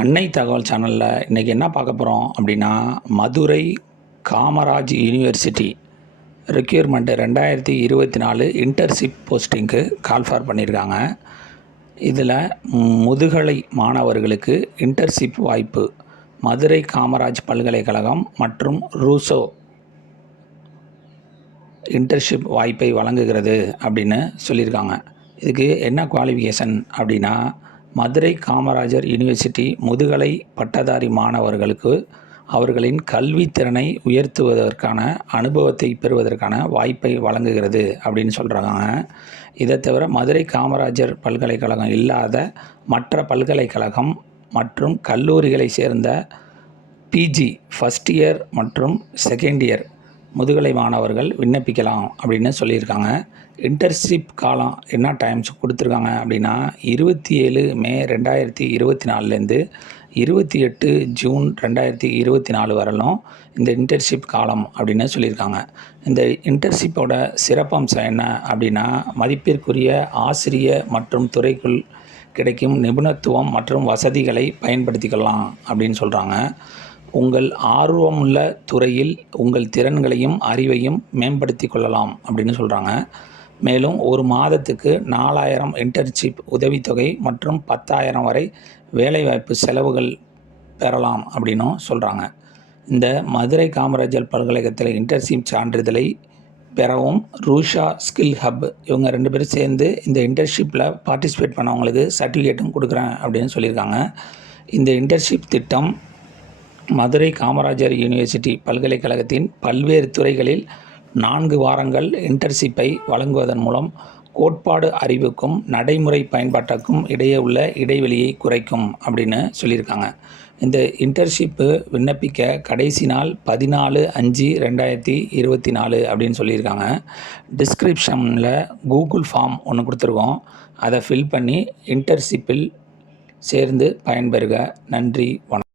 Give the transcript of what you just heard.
அன்னை தகவல் சேனலில் இன்றைக்கி என்ன பார்க்க போகிறோம் அப்படின்னா மதுரை காமராஜ் யூனிவர்சிட்டி ரெக்யூர்மெண்ட்டு ரெண்டாயிரத்தி இருபத்தி நாலு இன்டர்ஷிப் போஸ்டிங்க்கு கால்ஃபார் பண்ணியிருக்காங்க இதில் முதுகலை மாணவர்களுக்கு இன்டர்ஷிப் வாய்ப்பு மதுரை காமராஜ் பல்கலைக்கழகம் மற்றும் ரூசோ இன்டர்ஷிப் வாய்ப்பை வழங்குகிறது அப்படின்னு சொல்லியிருக்காங்க. இதுக்கு என்ன குவாலிஃபிகேஷன் அப்படின்னா மதுரை காமராஜர் யூனிவர்சிட்டி முதுகலை பட்டதாரி மாணவர்களுக்கு அவர்களின் கல்வித்திறனை உயர்த்துவதற்கான அனுபவத்தை பெறுவதற்கான வாய்ப்பை வழங்குகிறது அப்படின்னு சொல்கிறாங்க இதை தவிர மதுரை காமராஜர் பல்கலைக்கழகம் இல்லாத மற்ற பல்கலைக்கழகம் மற்றும் கல்லூரிகளை சேர்ந்த பிஜி ஃபஸ்ட் இயர் மற்றும் செகண்ட் இயர் முதுகலை மாணவர்கள் விண்ணப்பிக்கலாம் அப்படின்னு சொல்லியிருக்காங்க. இன்டர்ன்ஷிப் காலம் என்ன டைம்ஸ் கொடுத்துருக்காங்க அப்படின்னா இருபத்தி ஏழு மே ரெண்டாயிரத்தி இருபத்தி நாலுலேருந்து இருபத்தி எட்டு ஜூன் ரெண்டாயிரத்தி இருபத்தி நாலு வரலும் இந்த இன்டர்ன்ஷிப் காலம் அப்படின்னு சொல்லியிருக்காங்க. இந்த இன்டர்ன்ஷிப்போட சிறப்பம்சம் என்ன அப்படின்னா மதிப்பிற்குரிய ஆசிரிய மற்றும் துறைக்குள் கிடைக்கும் நிபுணத்துவம் மற்றும் வசதிகளை பயன்படுத்திக்கலாம் அப்படின்னு சொல்கிறாங்க உங்கள் ஆர்வமுள்ள துறையில் உங்கள் திறன்களையும் அறிவையும் மேம்படுத்தி கொள்ளலாம் அப்படின்னு சொல்கிறாங்க மேலும் ஒரு மாதத்துக்கு நாலாயிரம் இன்டர்ன்ஷிப் உதவித்தொகை மற்றும் பத்தாயிரம் வரை வேலைவாய்ப்பு செலவுகள் பெறலாம் அப்படின்னும் சொல்கிறாங்க இந்த மதுரை காமராஜர் பல்கலைக்கழகத்தில் இன்டர்ன்ஷிப் சான்றிதழை பெறவும் ரூஷா ஸ்கில் ஹப் இவங்க ரெண்டு பேரும் சேர்ந்து இந்த இன்டர்ன்ஷிப்பில் பார்ட்டிசிபேட் பண்ணவங்களுக்கு சர்டிஃபிகேட்டும் கொடுக்குறேன் அப்படின்னு சொல்லியிருக்காங்க. இந்த இன்டர்ன்ஷிப் திட்டம் மதுரை காமராஜர் யூனிவர்சிட்டி பல்கலைக்கழகத்தின் பல்வேறு துறைகளில் நான்கு வாரங்கள் இன்டர்ன்ஷிப்பை வழங்குவதன் மூலம் கோட்பாடு அறிவுக்கும் நடைமுறை பயன்பாட்டுக்கும் இடையே உள்ள இடைவெளியை குறைக்கும் அப்படின்னு சொல்லியிருக்காங்க. இந்த இன்டர்ன்ஷிப்பு விண்ணப்பிக்க கடைசி நாள் பதினாலு அஞ்சு ரெண்டாயிரத்தி இருபத்தி நாலு அப்படின்னு சொல்லியிருக்காங்க. டிஸ்கிரிப்ஷனில் கூகுள் ஃபார்ம் ஒன்று கொடுத்துருக்கோம். அதை ஃபில் பண்ணி இன்டர்ன்ஷிப்பில் சேர்ந்து பயன்பெறுக. நன்றி வணக்கம்.